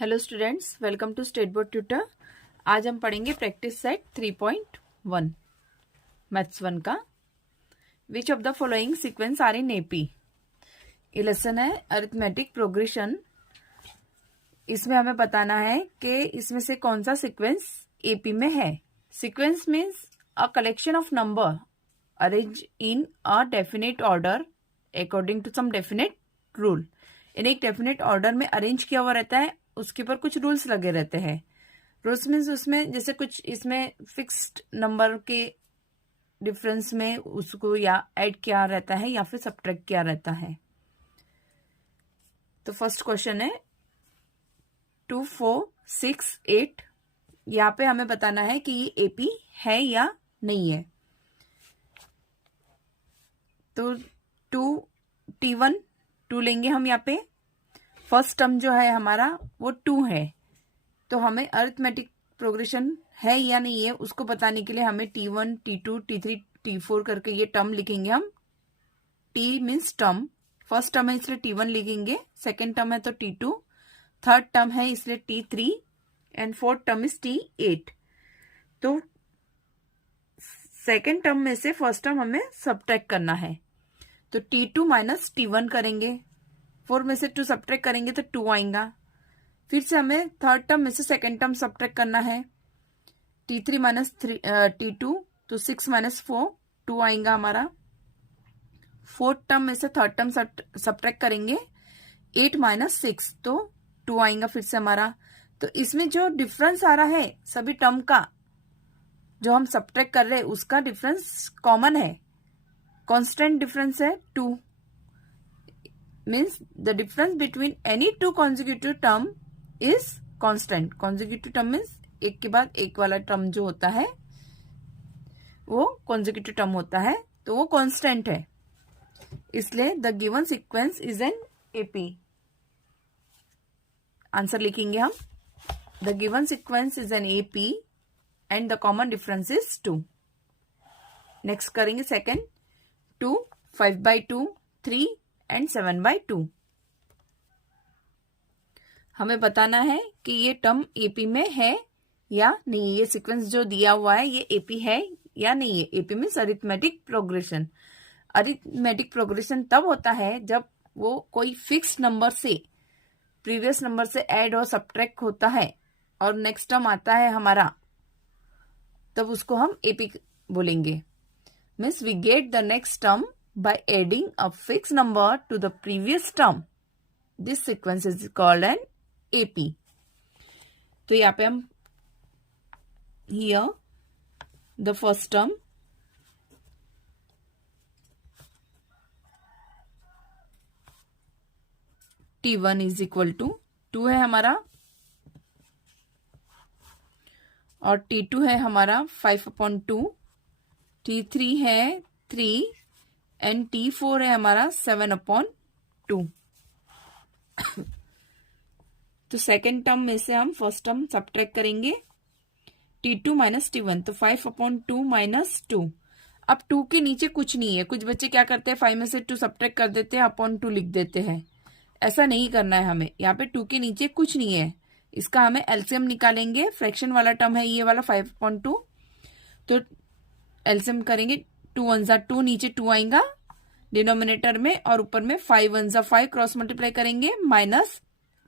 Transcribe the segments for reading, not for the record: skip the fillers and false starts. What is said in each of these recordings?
Hello students, welcome to state board tutor. आज हम पढ़ेंगे प्रैक्टिस सेट 3.1 मैथ्स 1 का। Which of the following sequence are in AP. ये lesson है arithmetic progression. इसमें हमें बताना है कि इसमें से कौन सा सीक्वेंस एपी में है। Sequence means a collection of number arrange in a definite order according to some definite rule. इन्हें एक डेफिनेट ऑर्डर में अरेंज किया हुआ रहता है, उसके ऊपर कुछ रूल्स लगे रहते हैं। रूल्स मीन्स उसमें जैसे कुछ इसमें फिक्स्ड नंबर के डिफरेंस में उसको या ऐड किया रहता है या फिर सब्ट्रैक्ट किया रहता है। तो फर्स्ट क्वेश्चन है 2, 4, 6, 8। यहाँ पे हमें बताना है कि ये एपी है या नहीं है। तो 2 2 लेंगे हम। यहाँ पे फर्स्ट टर्म जो है हमारा वो 2 है, तो हमें अरिथमेटिक प्रोग्रेशन है या नहीं है उसको बताने के लिए हमें T1, T2, T3, T4 करके ये टर्म लिखेंगे हम। T means term, first term है इसलिए T1 लिखेंगे, सेकेंड टर्म है तो T2, थर्ड टर्म है इसलिए T3 and fourth term is T8। तो सेकेंड टर्म में से फर्स्ट टर्म हमें सब्ट्रैक्ट करना है, तो T2 माइनस T1 करेंगे। 4 में से 2 सब्ट्रैक्ट करेंगे तो 2 आएगा। फिर से हमें थर्ड टर्म में से सेकेंड टर्म सब्ट्रैक्ट करना है। T3 माइनस T2 तो 6 माइनस 4 2 आएगा हमारा। फोर्थ टर्म में से थर्ड टर्म सब्ट्रैक्ट करेंगे 8 माइनस 6 तो 2 आएगा फिर से हमारा। तो इसमें जो डिफरेंस आ रहा है सभी टर्म का, जो हम सब्ट्रैक्ट कर रहे हैं उसका डिफरेंस कॉमन है, कांस्टेंट डिफरेंस है 2। Means the difference between any two consecutive term is constant. Consecutive term means एक के बाद एक वाला टर्म जो होता है वो कॉन्जिक्यूटिव टर्म होता है, तो वो कांस्टेंट है। इसलिए the given sequence is an AP. Answer लिखेंगे हम, the given sequence is an AP and the common difference is 2। Next करेंगे सेकेंड 2, 5/2, 3 एंड 7/2। हमें बताना है कि ये टर्म एपी में है या नहीं। ये सीक्वेंस जो दिया हुआ है ये एपी है या नहीं है। AP means arithmetic progression. Arithmetic progression तब होता है जब वो कोई फिक्स नंबर से प्रीवियस नंबर से ऐड और सब्ट्रैक्ट होता है और नेक्स्ट टर्म आता है हमारा, तब उसको हम एपी बोलेंगे। Means we get the next term by adding a fixed number to the previous term. This sequence is called an AP. तो यहाँ पे हम here the first term T1 is equal to 2 है हमारा, और T2 है हमारा 5/2, T3 है 3 एंड T4 है हमारा 7/2। तो सेकेंड टर्म में से हम फर्स्ट टर्म सब्ट्रैक्ट करेंगे T2 माइनस T1, तो 5/2 माइनस 2। अब 2 के नीचे कुछ नहीं है। कुछ बच्चे क्या करते हैं 5 में से 2 सब्ट्रैक्ट कर देते हैं, /2 लिख देते हैं। ऐसा नहीं करना है हमें। यहाँ पे 2 के नीचे कुछ नहीं है, इसका हमें एलसीएम निकालेंगे। फ्रैक्शन वाला टर्म है ये वाला 5/2, तो एलसीएम करेंगे। 2 1 2, नीचे 2 आएगा डिनोमिनेटर में, और ऊपर में 5 1 5 क्रॉस मल्टीप्लाई करेंगे, माइनस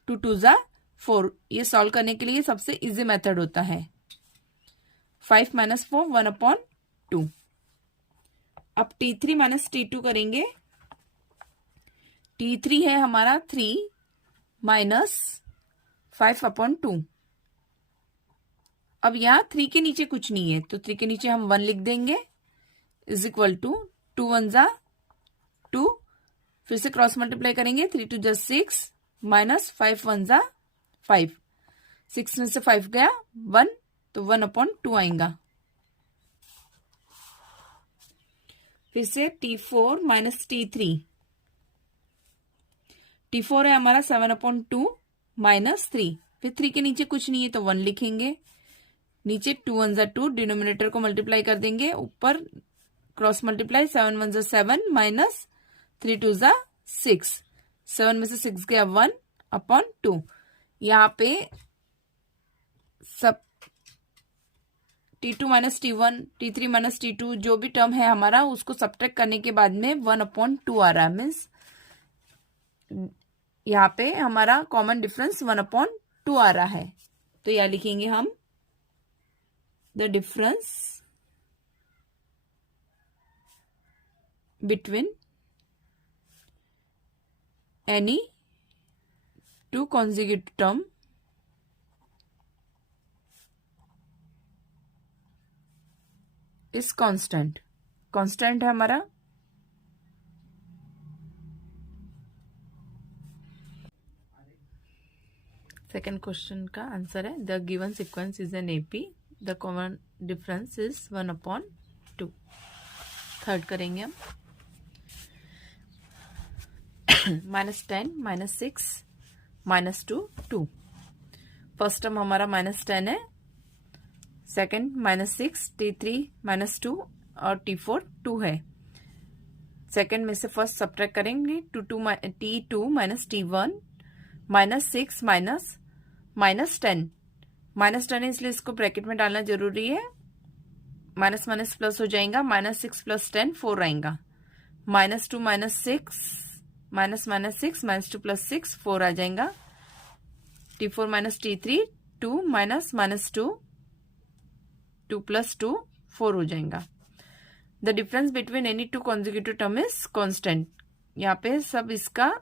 2 2 4। ये सॉल्व करने के लिए सबसे इजी मेथड होता है। 5 माइनस 4 1/2। अब T3 माइनस T2 करेंगे। T3 है हमारा 3 माइनस 5/2। अब यहाँ 3 के नीचे कुछ नहीं है, तो 3 के नीचे हम 1 लिख देंगे, इज इक्वल टू 2 1 2, फिर से क्रॉस मल्टीप्लाई करेंगे, 3 2 6 माइनस 5 1 5। 6 में से 5 गया 1, तो 1/2 आएगा। फिर से T4 माइनस T3। T4 है हमारा 7/2 माइनस 3, फिर 3 के नीचे कुछ नहीं है तो 1 लिखेंगे, नीचे 2 1 2, डिनोमिनेटर को मल्टीप्लाई कर देंगे, ऊपर क्रॉस मल्टीप्लाई, 7 1 7 माइनस 3 2 6। 7 में से 6 गया 1/2। यहाँ पे सब T2 minus T1, T3 minus T2 जो भी टर्म है हमारा, उसको सब्ट्रैक्ट करने के बाद में 1/2 आ रहा है। मीन्स यहाँ पे हमारा कॉमन डिफरेंस 1/2 आ रहा है। तो यह लिखेंगे हम the difference between any two consecutive term is constant. Constant है हमारा। सेकेंड क्वेश्चन का आंसर है the given sequence is an AP, the common difference is 1/2। Third करेंगे हम -10, -6, -2, 2। फर्स्ट टर्म हमारा -10 है, सेकेंड -6, T3 -2 और T4 2 है। सेकेंड में से फर्स्ट सब्ट्रैक्ट करेंगे, T2 माइनस T1 -6 -10 -10 है, इसलिए इसको ब्रैकेट में डालना जरूरी है। माइनस माइनस प्लस हो जाएगा, -6 + 10 4 आएगा। -2 -6 -6 -2 + 6 4 आ जाएगा। T4 माइनस T3 2 -2 2 + 2 4 हो जाएगा। The difference between any two consecutive term is constant. यहाँ पे सब इसका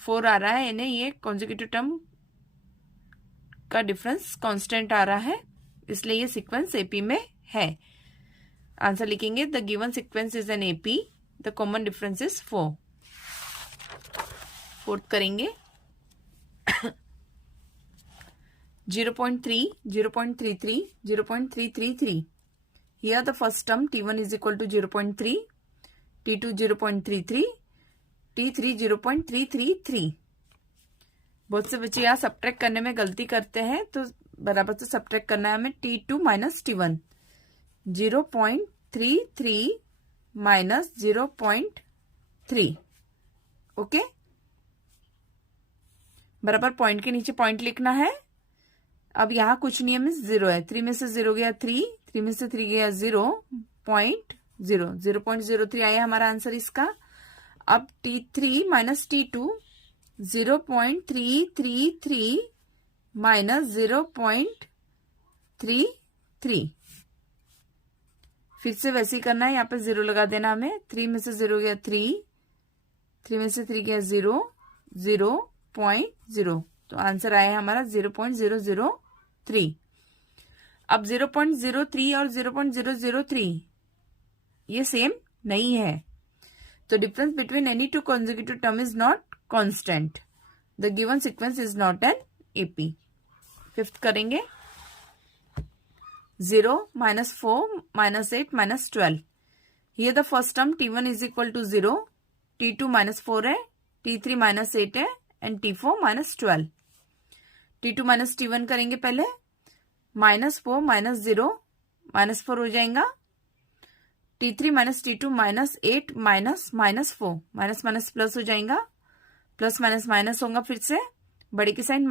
4 आ रहा है, यानी ये कॉन्जिक्यूटिव टर्म का डिफरेंस कांस्टेंट आ रहा है, इसलिए ये सीक्वेंस एपी में है। आंसर लिखेंगे the given sequence is an AP, the common difference is 4। Fourth करेंगे 0.3, 0.33, 0.333। Here the first term T1 is equal to 0.3, T2 0.33, T3 0.333। बहुत से बच्चे यहाँ सब्ट्रैक्ट करने में गलती करते हैं, तो बराबर से सब्ट्रैक्ट करना है हमें। T2 minus T1 0.33 minus 0.3। Okay, बराबर पॉइंट के नीचे पॉइंट लिखना है। अब यहाँ कुछ नहीं है, मीन्स 0 है। 3 में से 0 गया 3, 3 में से 3 गया 0.0, 0.03 आया हमारा आंसर इसका। अब T3 माइनस T2 0.333 माइनस 0.33। फिर से वैसे ही करना है, यहाँ पे 0 लगा देना हमें। 3 में से 0 गया 3, 3 में से 3 गया 0, 0.0, तो आंसर आया हमारा 0.003। अब 0.03 और 0.003 ये सेम नहीं है, तो difference between any two consecutive term is not constant. The given sequence is not an AP. Fifth करेंगे 0, -4, -8, -12। Here the first term T1 is equal to 0, T2 -4 है, T3 -8 है and T4 -12। T2 minus T1 करेंगे पहले। -4 -0 -4 हो जाएगा। T3 minus T2 -8 -4, minus minus plus हो जाएगा, plus minus minus होगा, फिर से बड़े की साइन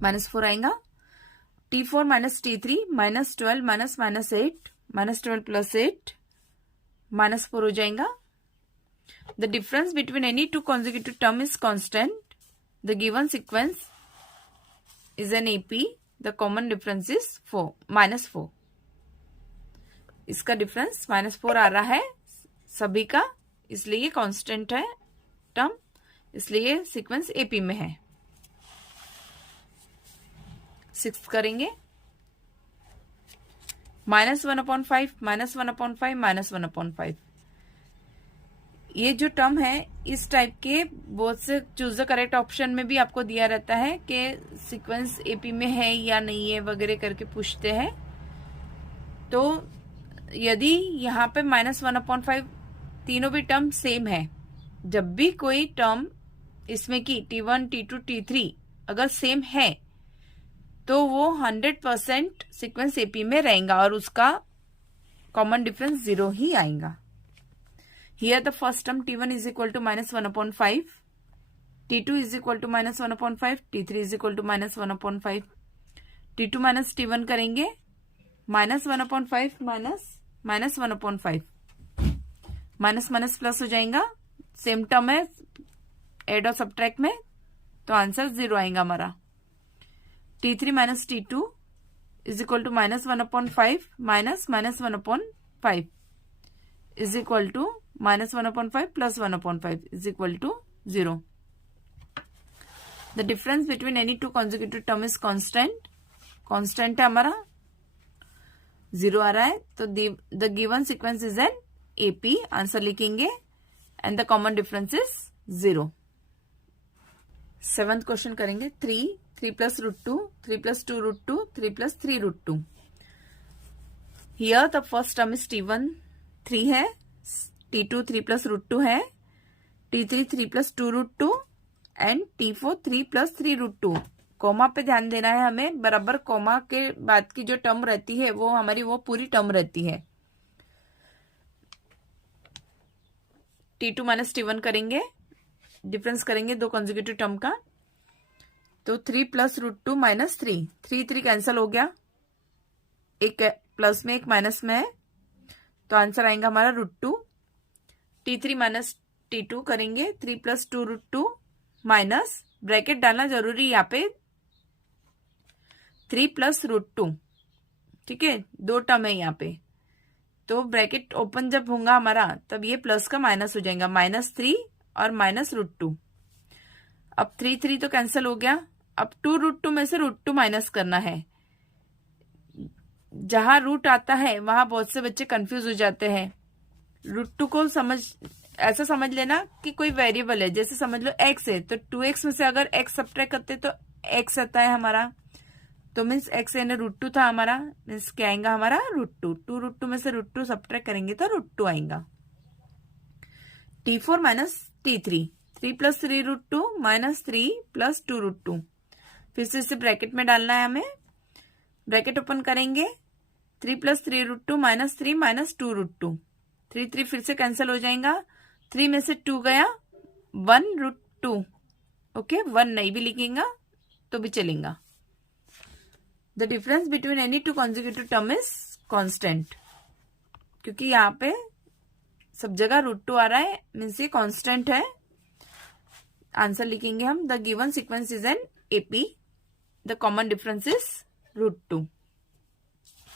-4 आएगा। T4 माइनस T3 -12 -8 -12 + 8 -4 हो जाएगा। The difference between any two consecutive term is constant. The given sequence is an AP. The common difference is -4. इसका डिफरेंस -4 आ रहा है सभी का, इसलिए ये कांस्टेंट है टर्म, इसलिए सीक्वेंस एपी में है। सिक्स्थ करेंगे -1/5, -1/5, -1/5। ये जो टर्म है, इस टाइप के बहुत से चूज द करेक्ट ऑप्शन में भी आपको दिया रहता है कि सीक्वेंस एपी में है या नहीं है वगैरह करके पूछते हैं। तो यदि यहाँ पे -1/5 तीनों भी टर्म सेम है, जब भी कोई टर्म इसमें की T1, T2, T3 अगर सेम है तो वो 100% सीक्वेंस एपी में रहेगा और उसका कॉमन डिफरेंस 0 ही आएगा। Here the first term T1 is equal to -1/5, T2 is equal to minus 1/5, T3 is equal to minus 1/5. T2 minus T1 करेंगे, minus 1/5 minus 1/5, minus minus plus हो जाएगा, सेम टर्म है add और subtract में, तो answer 0 आएगा हमारा. T3 minus T2 is equal to minus 1/5 minus 1/5 is equal to minus 1/5 plus 1/5 is equal to 0. The difference between any two consecutive term is constant. Constant है हमारा, 0 आ रहा है, तो the given sequence is an AP. Answer लिखेंगे and the common difference is 0. 7th question करेंगे. 3 plus √2, 3 plus 2 √2, 3 plus 3 √2. Here the first term is T1 3 है, T2 3 plus √2 है, T3 3 plus 2 √2 and T4 3 plus 3 √2. Coma पे ध्यान देना है हमें, बराबर कोमा के बाद की जो टर्म रहती है वो हमारी वो पूरी टर्म रहती है. T2 माइनस T1 करेंगे, डिफरेंस करेंगे दो कॉन्जिक्यूटिव टर्म का, तो 3 प्लस √2 माइनस 3 कैंसिल हो गया, एक प्लस में एक माइनस में है, तो आंसर आएगा हमारा √2. T3 माइनस T2 करेंगे, 3 प्लस 2 √2 माइनस, ब्रैकेट डालना जरूरी यहाँ पे, 3 प्लस √2. ठीक है, दो टर्म है यहाँ पे, तो ब्रैकेट ओपन जब होगा हमारा तब ये प्लस का माइनस हो जाएगा, -3 और -√2. अब 3 तो कैंसिल हो गया, अब 2 √2 में से √2 माइनस करना है. जहां रूट आता है वहां बहुत से बच्चे कंफ्यूज हो जाते हैं. √2 को ऐसा समझ लेना कि कोई वेरिएबल है, जैसे समझ लो x है, तो 2x में से अगर x सब्ट्रैक्ट करते तो x आता है हमारा, तो मीन्स x यानी √2 था हमारा, मीन्स क्या आएगा हमारा √2. 2 √2 में से √2 सब्ट्रैक्ट करेंगे तो √2 आएगा. T4 minus T3, 3 plus 3 √2 minus 3 plus 2 √2. फिर से इसे ब्रैकेट में डालना है हमें, ब्रैकेट ओपन करेंगे, 3 प्लस 3 √2 माइनस 3 माइनस 2 √2. 3 फिर से कैंसिल हो जाएगा, 3 में से 2 गया, 1 √2. ओके, 1 नहीं भी लिखेगा तो भी चलेगा. The difference between any two consecutive term is constant. क्योंकि यहाँ पे सब जगह √2 आ रहा है, मीन्स ये कांस्टेंट है. आंसर लिखेंगे हम, the given sequence is an AP, the common difference is √2.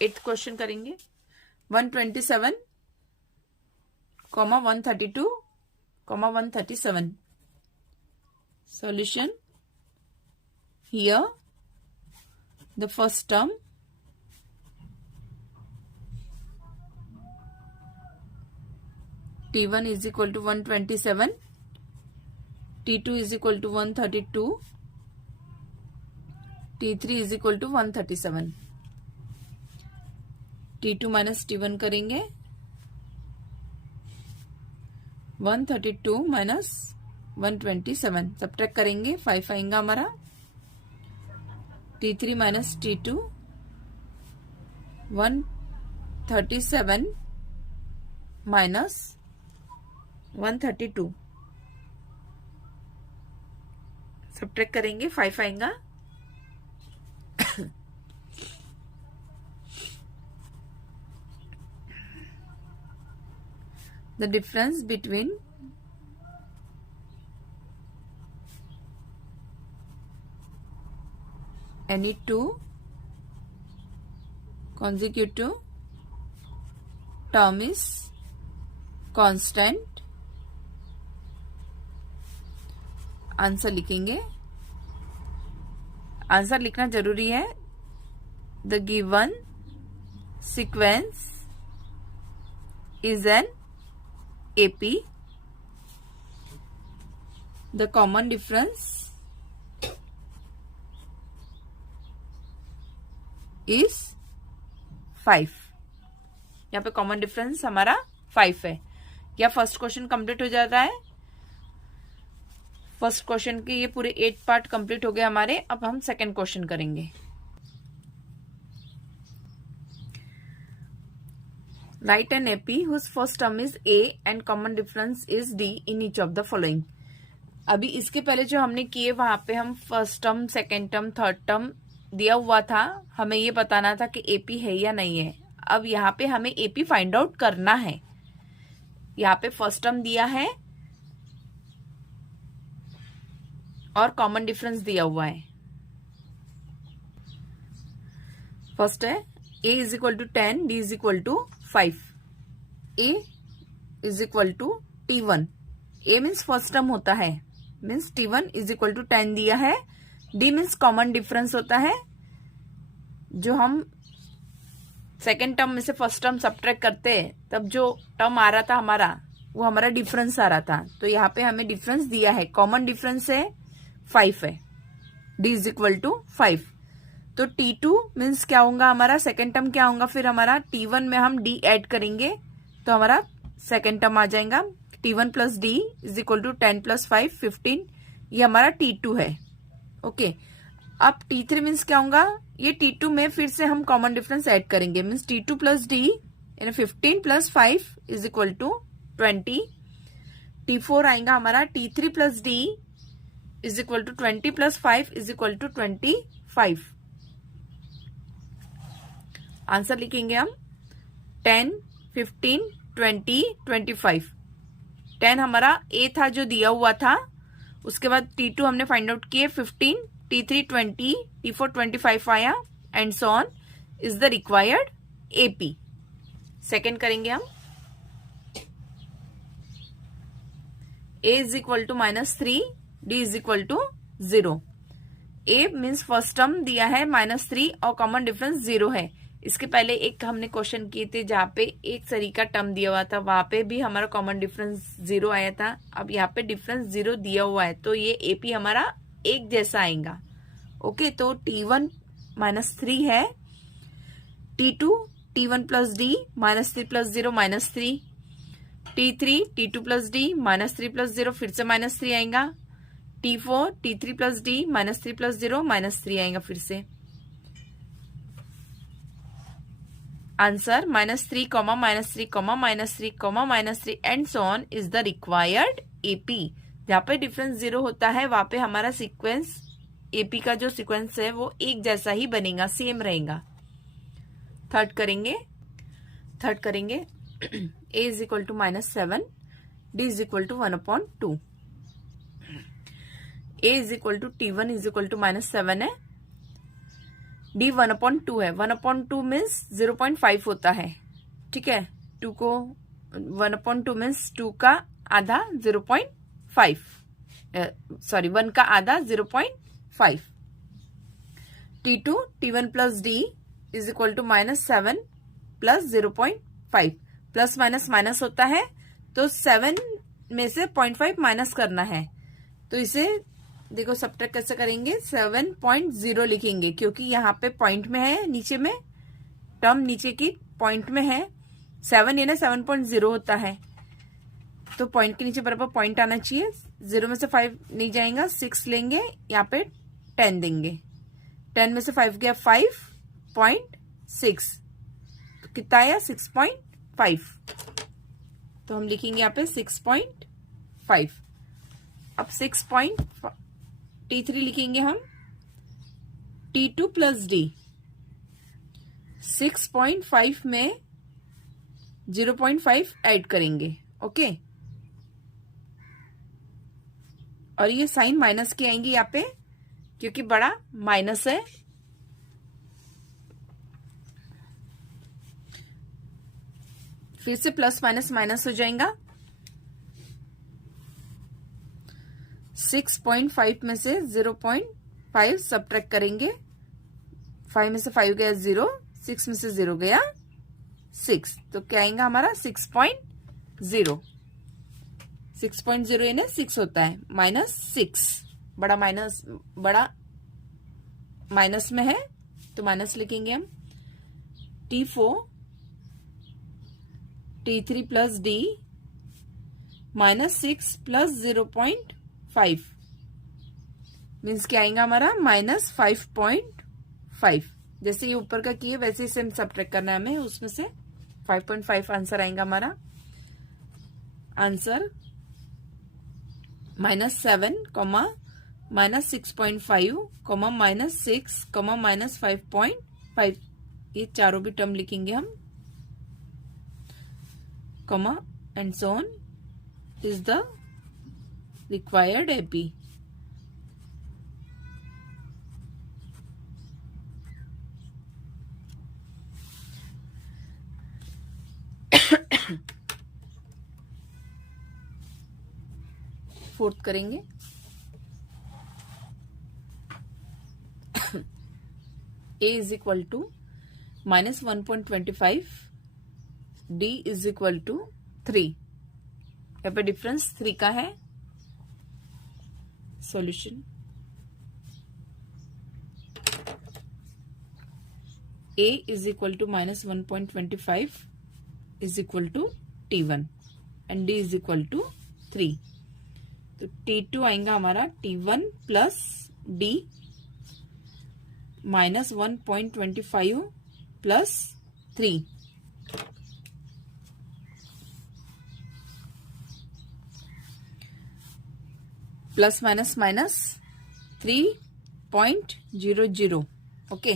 8th question करेंगे. 127, 132, 137. Solution. Here the first term T1 is equal to 127, T2 is equal to 132, T3 is equal to 137. T2 minus T1 करेंगे, 132 minus 127 subtract करेंगे, 5 आएगा हमारा. T3 minus T2, 137 minus 132 subtract करेंगे, 5 आएगा. The difference between any two consecutive term is constant. Answer लिखेंगे, answer लिखना जरूरी है. The given sequence is an AP. The common difference is 5. यहाँ पे कॉमन डिफरेंस हमारा 5 है. या फर्स्ट क्वेश्चन कंप्लीट हो जाता है. फर्स्ट क्वेश्चन के ये पूरे 8 पार्ट कंप्लीट हो गए हमारे. अब हम सेकंड क्वेश्चन करेंगे. Write an AP whose first term is A and common difference is D in each of the following. अभी इसके पहले जो हमने किए वहां पे हम first term, second term, third term दिया हुआ था, हमें ये बताना था कि एपी है या नहीं है। अब यहाँ पे हमें एपी फाइंड आउट करना है। यहाँ पे फर्स्ट टर्म दिया है और कॉमन डिफरेंस दिया हुआ है। फर्स्ट है a is equal to 10, d is equal to 5, a is equal to T1। a means first term होता है, means T1 is equal to 10 दिया है। d मीन्स कॉमन डिफरेंस होता है, जो हम सेकेंड टर्म में से फर्स्ट टर्म सब्ट्रैक्ट करते हैं तब जो टर्म आ रहा था हमारा, वो हमारा डिफरेंस आ रहा था। तो यहाँ पे हमें डिफरेंस दिया है, कॉमन डिफरेंस है 5 है, d इज इक्वल टू 5। तो T2 मीन्स क्या होगा हमारा, सेकेंड टर्म क्या होगा, फिर हमारा T1 में हम d ऐड करेंगे तो हमारा सेकेंड टर्म आ जाएगा। T1 plus d is equal to 10 plus 5 15, ये हमारा T2 है। ओके, अब T3 मीन्स क्या होगा, ये T2 में फिर से हम कॉमन डिफरेंस ऐड करेंगे, मीन्स T2 प्लस d यानी 15 plus 5 is equal to 20। T4 आएगा हमारा T3 plus d is equal to 20 plus 5 is equal to 25। Answer लिखेंगे हम 10, 15, 20, 25। 10 हमारा ए था जो दिया हुआ था, उसके बाद T2 हमने फाइंड आउट किए 15, T3 20, T4 25 आया and so on is the required AP. Second करेंगे हम, a is equal to -3, d is equal to 0। a means first term दिया है -3 और कॉमन डिफरेंस 0 है। इसके पहले एक हमने क्वेश्चन किए थे जहाँ पे एक सरी का टर्म दिया हुआ था, वहां पे भी हमारा कॉमन डिफरेंस 0 आया था। अब यहाँ पे डिफरेंस 0 दिया हुआ है तो ये एपी हमारा एक जैसा आएगा। ओके, तो T1 -3 है, T2 T1 plus d -3 plus 0 -3, T3 T2 plus d -3 plus 0 फिर से -3 आएगा, T4 T3 plus d -3 plus 0 -3 आएगा फिर से। Answer -3, -3, -3, -3 and so on is the required AP. जहाँ पे डिफरेंस 0 होता है वहां पे हमारा सीक्वेंस, एपी का जो सीक्वेंस है वो एक जैसा ही बनेगा, सेम रहेगा। थर्ड करेंगे a is equal to -7, d is equal to 1/2। a is equal to T1 is equal to -7 है, d 1/2 है। 1/2 मीन्स 0.5 होता है, ठीक है। 2 को 1/2 मीन्स 2 का आधा 0.5, सॉरी 1 का आधा 0.5। T2 T1 plus d is equal to -7 plus 0.5। Plus minus minus होता है तो 7 में से 0.5 माइनस करना है, तो इसे देखो सब्ट्रैक्ट कैसे करेंगे, 7.0 लिखेंगे क्योंकि यहाँ पे पॉइंट में है, नीचे में टर्म नीचे की पॉइंट में है। 7 यानी 7.0 होता है, तो पॉइंट के नीचे बराबर पॉइंट आना चाहिए। 0 में से 5 नहीं जाएगा, 6 लेंगे, यहाँ पे 10 देंगे। 10 में से 5 गया 5.6, तो कितना आया 6.5, तो हम लिखेंगे यहाँ पे 6.5। अब T3 लिखेंगे हम, T2 प्लस d 6.5 में 0.5 ऐड करेंगे। ओके, और ये साइन माइनस की आएंगी यहाँ पे क्योंकि बड़ा माइनस है। फिर से प्लस माइनस माइनस हो जाएगा। 6.5 में से 0.5 सब्ट्रैक्ट करेंगे। 5 में से 5 गया 0, 6 में से 0 गया 6, तो क्या आएगा हमारा 6.0। 6.0 यानी 6 होता है, -6, बड़ा माइनस में है तो माइनस लिखेंगे हम। T4 T3 plus d -6 plus 0.5 means क्या आएगा हमारा -5.5। जैसे ये ऊपर का किए वैसे ही सेम सब्ट्रैक्ट करना है हमें, उसमें से 5.5 आंसर आएगा हमारा। आंसर -7, -6.5, -6, -5.5, ये चारों भी टर्म लिखेंगे हम, comma and so on is the required AP. Fourth करेंगे, A is equal to -1.25, D is equal to 3। यहाँ पे डिफरेंस 3 का है। Solution, A is equal to -1.25 is equal to T1 and D is equal to 3। तो T2 आएगा हमारा T1 plus D -1.25 plus 3, plus minus minus 3.00, okay,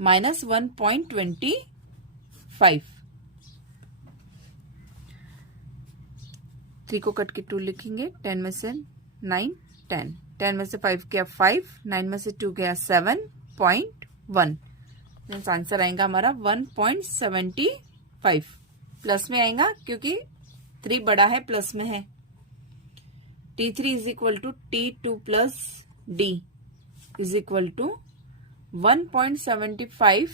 -1.25। 3 को cut के 2 लिखेंगे, 10 में से 9, 10, 10 में से 5 गया 5, 9 में से 2 गया 7.1। मीन्स आंसर आएगा हमारा 1.75। प्लस में आएगा क्योंकि 3 बड़ा है, प्लस में है। T3 is equal to T2 plus D is equal to 1.75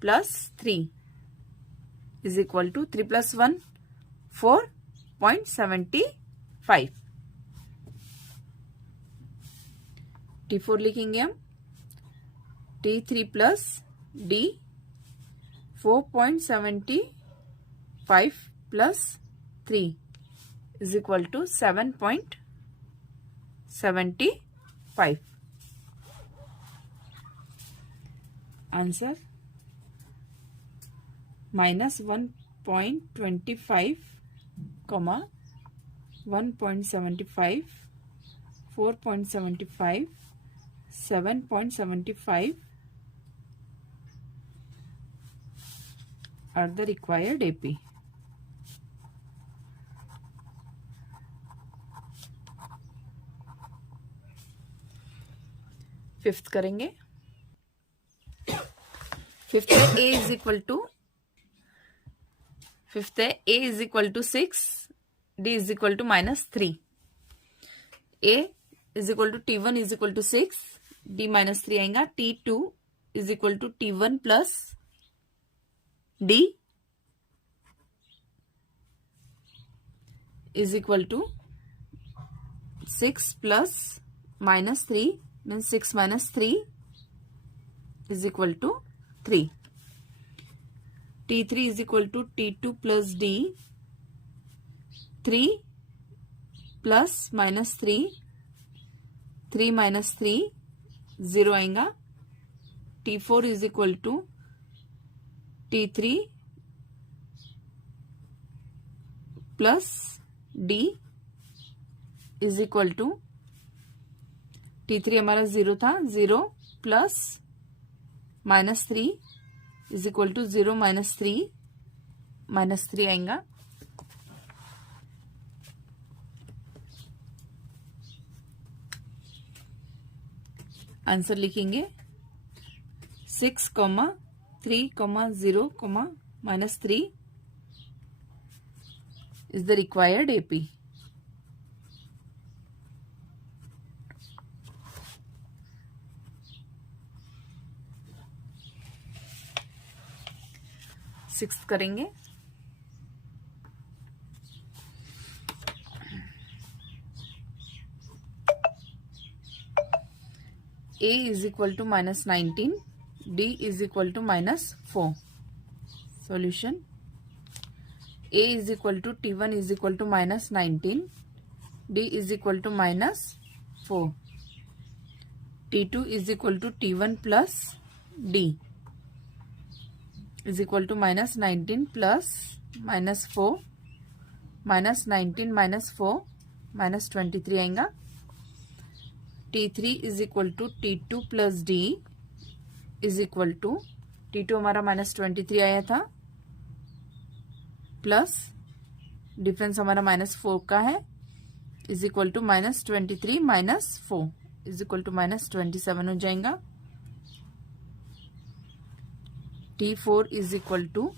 plus 3 is equal to 3 plus 1 4.75। T4 लिखेंगे हम, T3 plus D 4.75 plus 3 is equal to 7.75। Answer -1.25, 1.75, 4.75, 7.75 are the required AP. Fifth करेंगे। फिफ्थ है A is equal to, fifth है A is equal to 6, D is equal to -3। A is equal to T1 is equal to 6, D -3 आएगा। T2 is equal to T1 plus D is equal to 6 plus -3 means 6 minus 3 is equal to 3. T3 is equal to T2 plus D, 3 plus -3, 3 minus 3 0 आएगा। T4 is equal to T3 plus D is equal to T3 हमारा 0 था, 0 plus -3 is equal to 0 -3 आएगा। Answer लिखेंगे 6, 3, 0, -3 is the required AP। Sixth करेंगे। A is equal to -19, D is equal to -4। Solution, A is equal to T1 is equal to -19, D is equal to -4, T2 is equal to T1 plus D is equal to -19 plus -4, -19 -4 minus 23 आएगा। T3 is equal to T2 plus D is equal to T2 हमारा minus 23 आया था, plus difference हमारा minus 4 का है, is equal to minus 23 minus 4 is equal to minus 27 हो जाएगा। T4 is equal to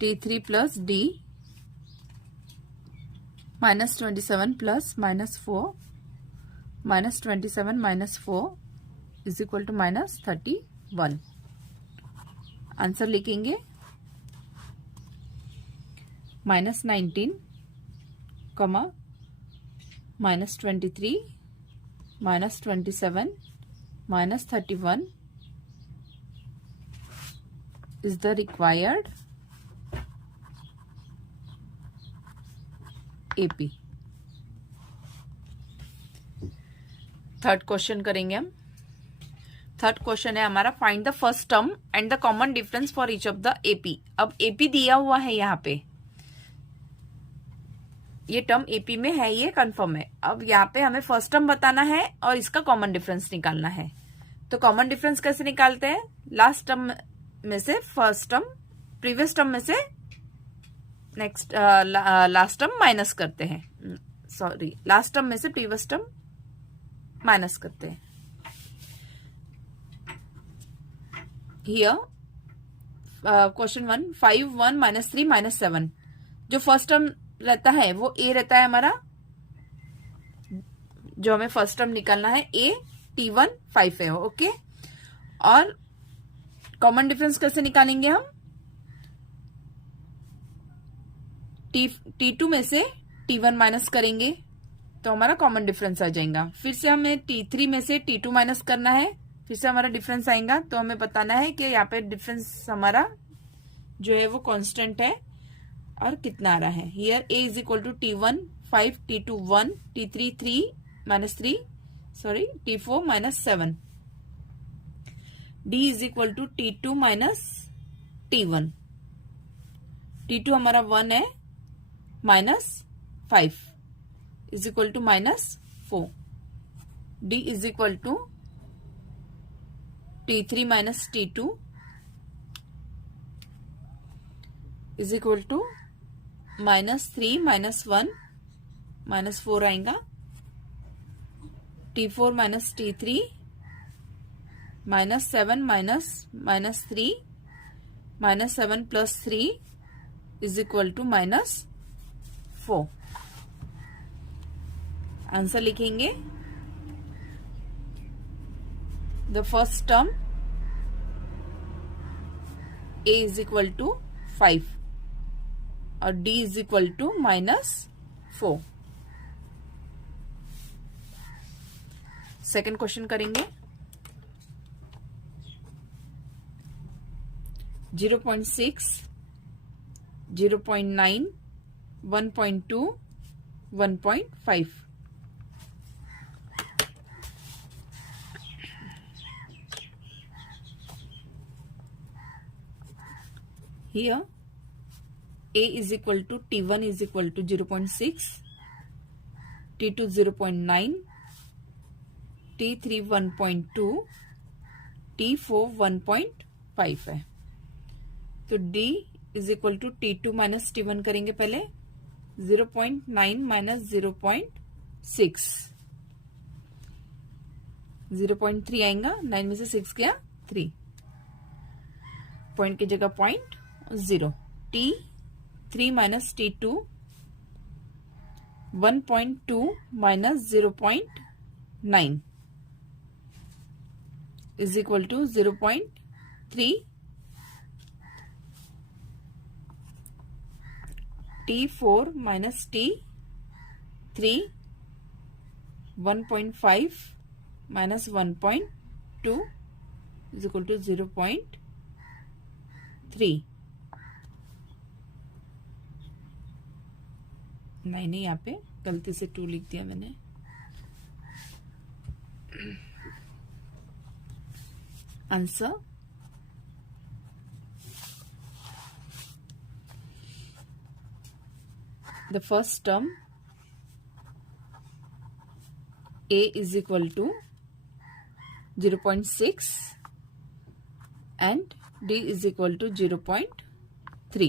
T3 plus D minus 27 plus minus 4 minus 27 minus 4 is equal to minus 31। Answer लिखेंगे minus 19 comma minus 23 minus 27 minus 31 is the required AP। Third question करेंगे हम। Third question है हमारा, find the first term and the common difference for each of the AP। अब AP दिया हुआ है यहाँ पे, ये टर्म AP में है, ये कंफर्म है। अब यहाँ पे हमें फर्स्ट टर्म बताना है और इसका कॉमन डिफरेंस निकालना है। तो कॉमन डिफरेंस कैसे निकालते हैं? लास्ट टर्म में से फर्स्ट टर्म, प्रीवियस टर्म में से नेक्स्ट लास्ट टर्म माइनस करते हैं। सॉरी, लास्ट टर्म में से प्रीवियस टर्म माइनस करते हैं। Here question 1, 5 1 minus 3 minus 7। जो फर्स्ट टर्म रहता है वो A रहता है हमारा, जो हमें फर्स्ट टर्म निकालना है A T1 5 है, ओके। और कॉमन डिफरेंस कैसे निकालेंगे हम? T2 में से T1 माइनस करेंगे तो हमारा कॉमन डिफरेंस आ जाएगा। फिर से हमें T3 में से T2 माइनस करना है, फिर से हमारा डिफरेंस आएगा। तो हमें बताना है कि यहाँ पे डिफरेंस हमारा जो है वो कांस्टेंट है और कितना आ रहा है। Here A is equal to T1 5 T2 1 T3 3 minus 3 sorry T4 minus 7। D is equal to T2 minus T1। T2 हमारा 1 है, minus 5 is equal to minus 4। D is equal to T3 minus T2 is equal to minus 3 minus 1 minus 4 आएगा। T4 minus T3 minus 7 minus 3 minus 7 plus 3 is equal to minus 4। Answer लिखेंगे the first term A is equal to 5 और D is equal to minus 4। Second question करेंगे। 0.6 0.9 1.2 1.5। Here A is equal to T1 is equal to 0.6, T2 0.9, T3 1.2, T4 1.5 है। तो D is equal to T2 minus T1 करेंगे पहले। 0.9 minus 0.6 0.3 आएगा। 9 में से 6 गया 3, पॉइंट की जगह point 0। T3 minus T2 1.2 minus 0.9 is equal to 0.3। T4 minus T3 1.5 minus 1.2 is equal to 0.3। 9 यहाँ पे गलती से 2 लिख दिया मैंने। Answer the first term A is equal to 0.6 and D is equal to 0.3.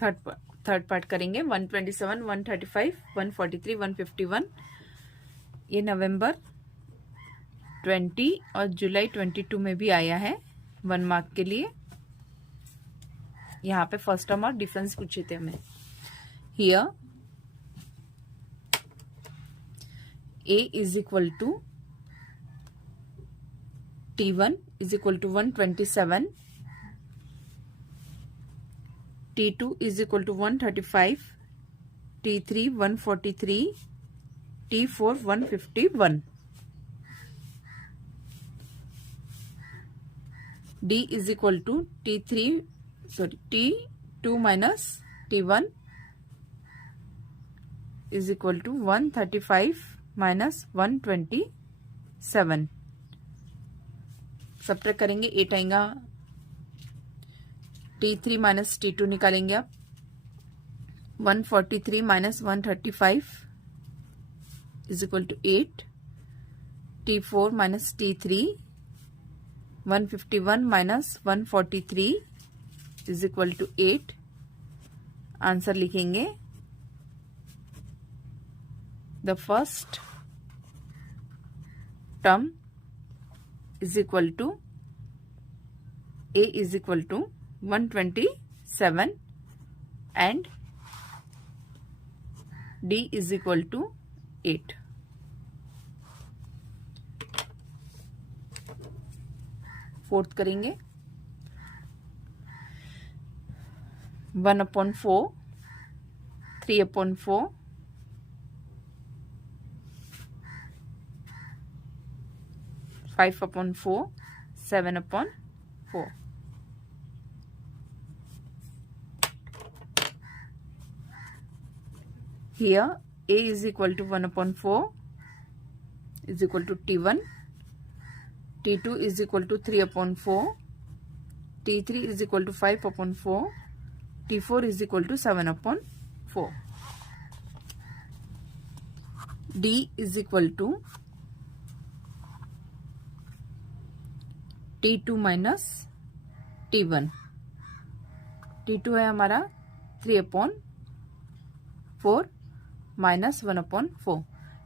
Third part करेंगे 127, 135, 143, 151. ये नवंबर 20 और जुलाई 22 में भी आया है 1 मार्क के लिए. यहाँ पे फर्स्ट टर्म और डिफरेंस पूछे थे हमें. Here A is equal to T1 is equal to 127, T2 is equal to 135, T3 143, T4 151. D is equal to T2 minus T1 is equal to 135 minus 127. Subtract करेंगे 8 आएगा. T3 माइनस T2 निकालेंगे आप. 143 minus 135 is equal to 8. T4 minus T3 151 minus 143 is equal to 8. Answer लिखेंगे. The first term is equal to A is equal to 127 and D is equal to 8. Fourth करेंगे 1/4, 3/4, 5/4, 7/4. Here A is equal to 1/4 is equal to T1, T2 is equal to 3/4, T3 is equal to 5/4, T4 is equal to 7/4. D is equal to T2 minus T1. T2 है हमारा 3/4 minus 1/4.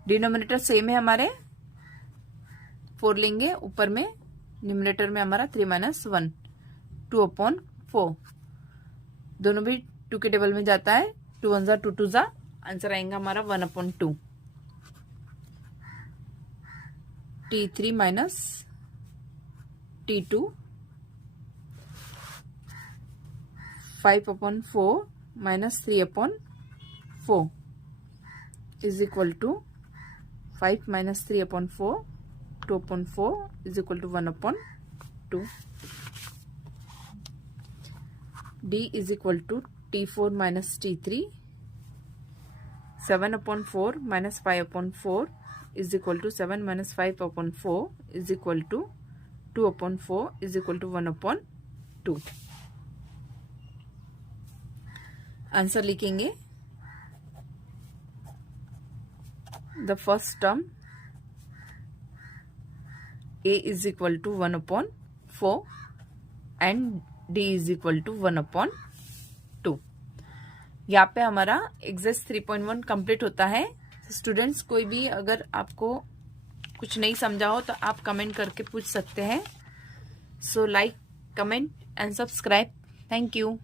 Denominator same है हमारे. 4 लेंगे ऊपर में. Numerator में हमारा 3 minus 1 2/4. दोनों भी 2 के टेबल में जाता है. 2 1 2 2 जा. आंसर आएगा हमारा 1/2. T3 minus T2 5/4 minus 3/4 is equal to 5 minus 3/4 2/4 is equal to 1/2. D is equal to T4 minus T3. 7/4 minus 5/4 is equal to 7 minus 5/4 is equal to 2/4 is equal to 1/2. Answer लिखेंगे. The first term A is equal to 1/4 and D is equal to 1/2. यहाँ पे हमारा exercise 3.1 complete होता है. Students कोई भी अगर आपको कुछ नहीं समझा हो तो आप कमेंट करके पूछ सकते हैं. So like, comment and subscribe. Thank you.